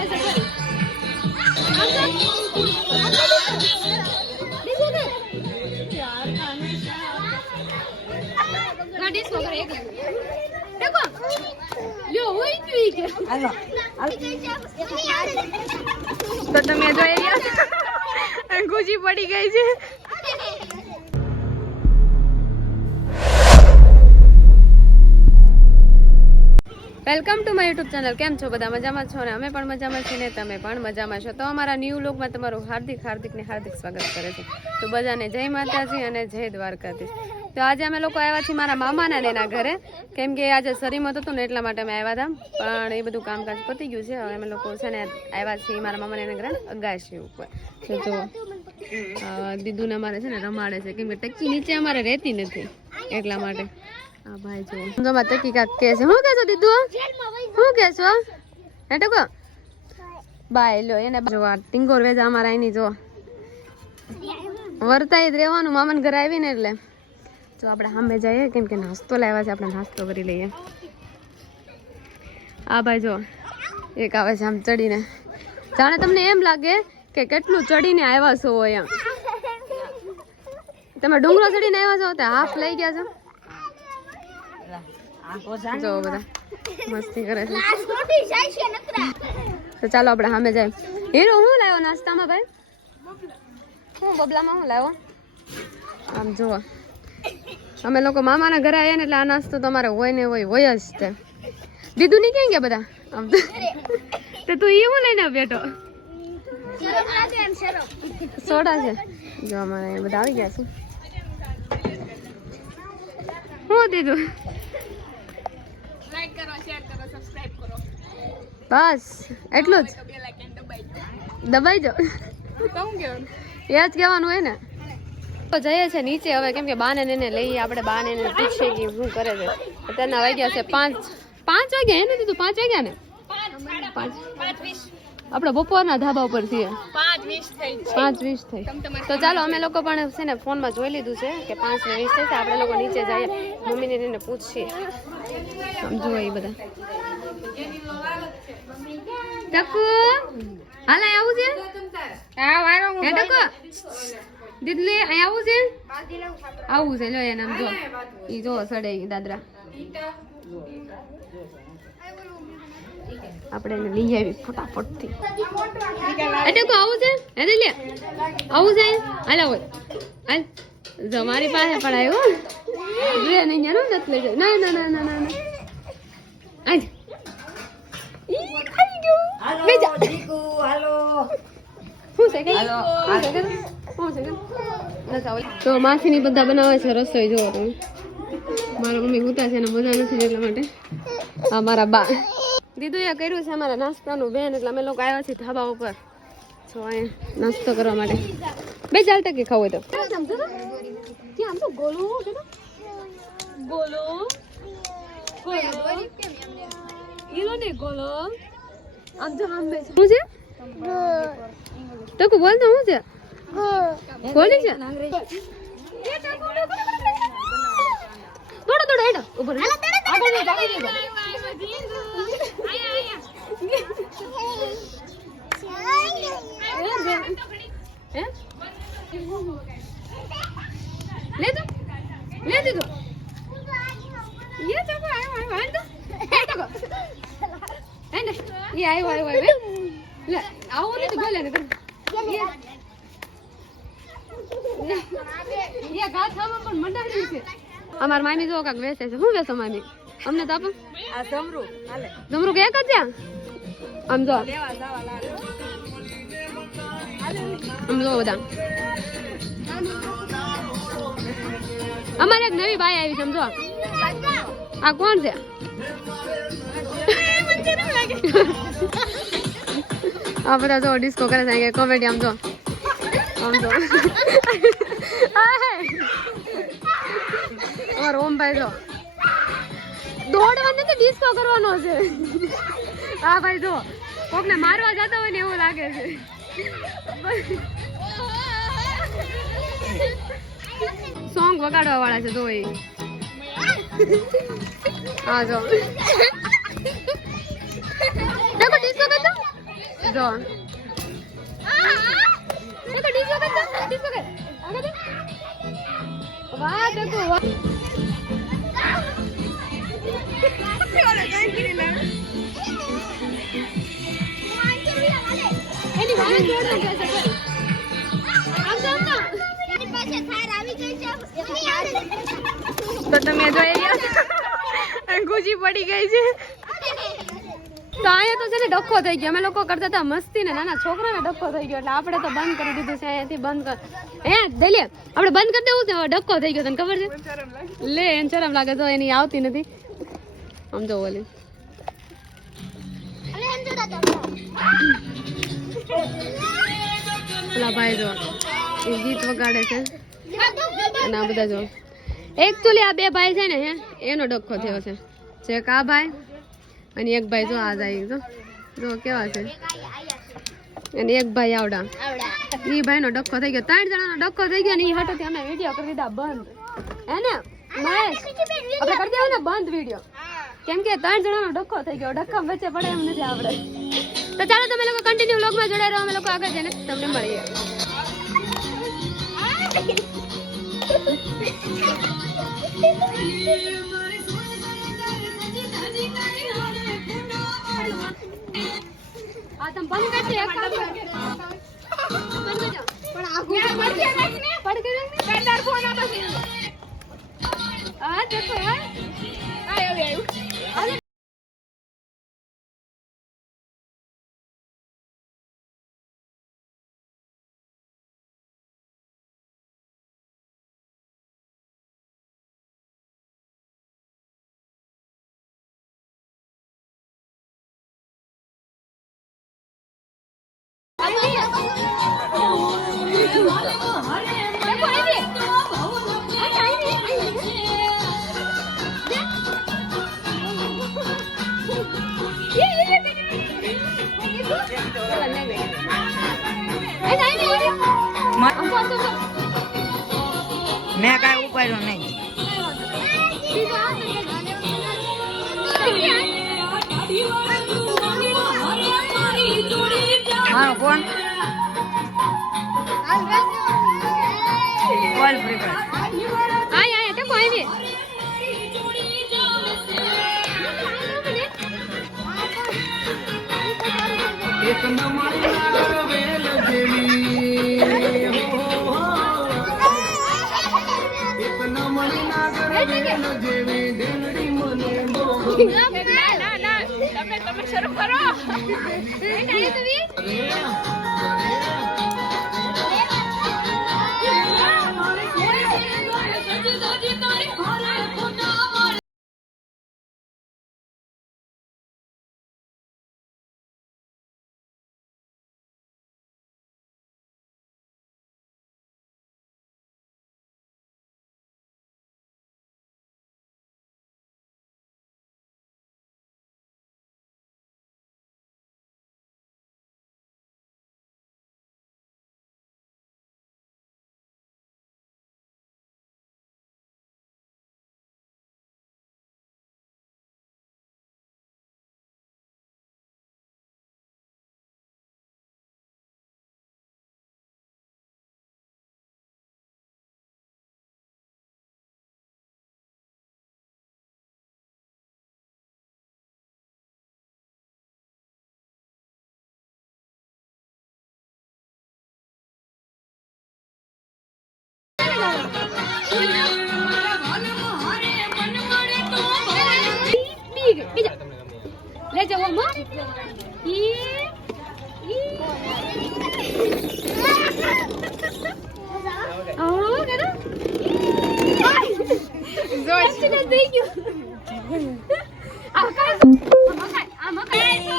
તો તમે જોઈ રહ્યા ગુજી પડી ગઈ છે. Welcome to my YouTube channel. કેમ છો બધા? મજામાં છો ને? અમે પણ મજામાં છીએ ને તમે પણ મજામાં છો. તો અમારા ન્યૂ વ્લોગમાં તમારું હાર્દિક સ્વાગત કરે છે. તો બધાને જય માતાજી અને જય દ્વારકાધીશ. તો આજે અમે લોકો આવ્યા છીએ મારા મામાના એના ઘરે, કેમ કે આજે શરીમત હતું ને એટલા માટે અમે આવ્યા હતા, પણ એ બધું કામકાજ પતી ગયું છે. હવે અમે લોકો છે ને આવ્યા છીએ મારા મામાના એના ઘરે અગાશી ઉપર. તો જો દીદુને અમારે છે ને રમાડે છે, કેમ કે ટકી નીચે અમારે રહેતી નથી એટલા માટે. હા ભાઈ જો માં ટકી કાક કે છે. શું કહેશો દીદુ? શું કહેશો? હે ટકો બાય લો એને જો ટીંગોર વેજા અમારા એની જો વર્તાઈ જ રહેવાનું મામાને ઘરે આવીને એટલે. જો આપણે સામે જઈએ, કેમ કે નાસ્તો લાવ્યા છે, આપણે નાસ્તો કરી લઈએ. આ ભાઈ જો એક આવે છે આમ ચડીને, જાણે તમને એમ લાગે કે કેટલું ચડીને આવ્યા છો એમ. તમે ડુંગરો ચડીને આવ્યા છો તો હાફ લઈ ગયા છો. જો બધા મસ્તી કરે છે. તો ચાલો આપણે સામે જાય. હીરો શું લાવ્યો નાસ્તામાં ભાઈ? હું બબલામાં શું લાવ્યો? આમ જુઓ અમે લોકો મામાના ઘરે આવ્યા ને એટલે આ નાસ્તો તમારે હોય ને હોય જ તે. દીદુ ની ક્યાં ગયા બધા? આમ તો તું એ હું લઈને બેઠો? સોડા છે. જો અમારે બધા આવી ગયા છે. શું દીધું? લાઈક કરો, શેર કરો, સબસ્ક્રાઇબ કરો. બસ એટલું જ. દબાઈ જાઓ. એ જ કહેવાનું હોય ને. તો જઈએ છે નીચે હવે, કેમ કે બાને એને લઈએ આપણે. બાને એને પૂછીએ કે શું કરે છે. અત્યારના વાગ્યા છે 5 વાગ્યા. એને દીધું 5 વાગ્યા ને 5:20 આપણે બપોરના ધાબા ઉપર છીએ. 5:20 થઈ. તો ચાલો અમે લોકો પણ છે ને ફોનમાં જોઈ લીધું છે કે 5:20 થશે. આપણે લોકો નીચે જઈએ, મમ્મીને એને પૂછીએ. સમજો એ બધા ટકુ હાલ આવું છે. હે ટકુ દીદલે અહીં આવું છે. આવું છે લો એના જો ઈ જો સડે દાદરા. આપણે એને લઈ આવી ફટાફટ થી. એટલે કો આવું છે? હે લે આવું છે. હાલ આવો હાલ. જો મારી પાસે પણ આવ્યો રે નહીં યાર નથી લઈ જાય. ના ના ના ના ના આજ ઈ ખાઈ ગયો. બેજા દીકુ હાલો. હું છે કે હાલો હું છે કે તો માસીની બધા બનાવે છે રસોઈ. જો તમે મારા મમ્મી ઉતા છે ને મજા નથી એટલા માટે. આ મારા બા દીદુએ કર્યું છે અમારા નાસ્તાનું બેન, એટલે અમે લોકો આવ્યા છીએ ધાબા ઉપર છો અહીંયા નાસ્તો કરવા માટે. બે ચાલતા કે ખાવું હોય તો ક્યાં આમ તો ગોલો ગોલો ગોલો ને ગોલો આમ તો આમ બે શું છે તો કો બોલ તો શું છે? ગોલી છે. થોડો થોડો હેડો ઉપર આગળ લે જાવી દે. હે લે તો લે દીધો. ये तो आयो હેડ તો હેડ ये आयो લે આવો ને તો ગોલે ને ये ગાથામાં પણ મંડાડી છે. અમાર મામી જો કાક વેચે છે. શું વેચો મામી? અમને તો આપો. આ જમરૂ હાલે. જમરૂ કે એક જ છે આમ જો લેવા જાવા લાગે. આમ જો બધા અમારે એક નવી બાઈ આવી છે. સમજો આ કોણ છે? આ બધા જો ડિસ્કો કરે છે કોમેડી. આમ જો અમારો ઓમભાઈ જો દોડવા નથી ડિસ્કો કરવાનો છે. હા ભાઈ જો કોકને મારવા જતા હોય ને એવું લાગે છે. સોંગ વગાડવા વાળા છે. જો એ હા જો ડિસ્કો કરતો જો देखो ડીજો कर ડીજો कर आगे दे वाह देखो वाह એની વાહ જોડ દે આમ જાવ ના એની પાસે થાર આવી ગઈ છે તો તમે જોઈ રહ્યા છો અંગુજી પડી ગઈ છે તો અહીંયા તો છે ને ડખો થઈ ગયો અમે લોકો કરતા હતા મસ્તી ને નાના છોકરાને ડખો થઈ ગયો એટલે આપણે તો બંધ કરી દીધું છે અહીંયાથી બંધ કર હે દલિયા આપણે બંધ કરી દેવું છે ડખો થઈ ગયો તને ખબર છે લે એને શરમ લાગે તો એની આવતી નથી આમ જો ઓલી પેલા ભાઈ જો એ ગીત વગાડે છે અને આ બધા જો એકચ્યુઅલી આ બે ભાઈ છે ને હે એનો ડખો થયો છે જે કા ભાઈ અને એક ભાઈ જો આ જાય જો કેવા છે અને એક ભાઈ આવડા ઈ ભાઈ નો ડખો થઈ ગયો 3 જણાનો ડખો થઈ ગયો ને ઈ હટોથી અમે વિડિયો કરી દીધા બંધ હે ને મહેશ આપણે કરી દેવો ને બંધ વિડિયો કેમ કે 3 જણાનો ડખો થઈ ગયો ડખા વચ્ચે પડે એમ નથી આવડે તો ચાલો તમે લોકો કન્ટિન્યુ વ્લોગમાં જોડાઈ રહો અમે લોકો આગળ જઈને તમને મળીએ આ તમ બંધ કરજે એક કામ કર બંધ કરજો પણ આ ગોળ પડે ને પડ કરે ને કાંડાર ફોન આ બસ આ દેખો યાર આયો मैं काय उपाड्यो नहीं हाँ कौन कॉल फ्री कर आय आय तो कोई नहीं एक नमन वेल देवी एक नमन नागर वेल देवी देवड़ी मने ना ना ना તમે શરૂ કરો નહીં નહીં તો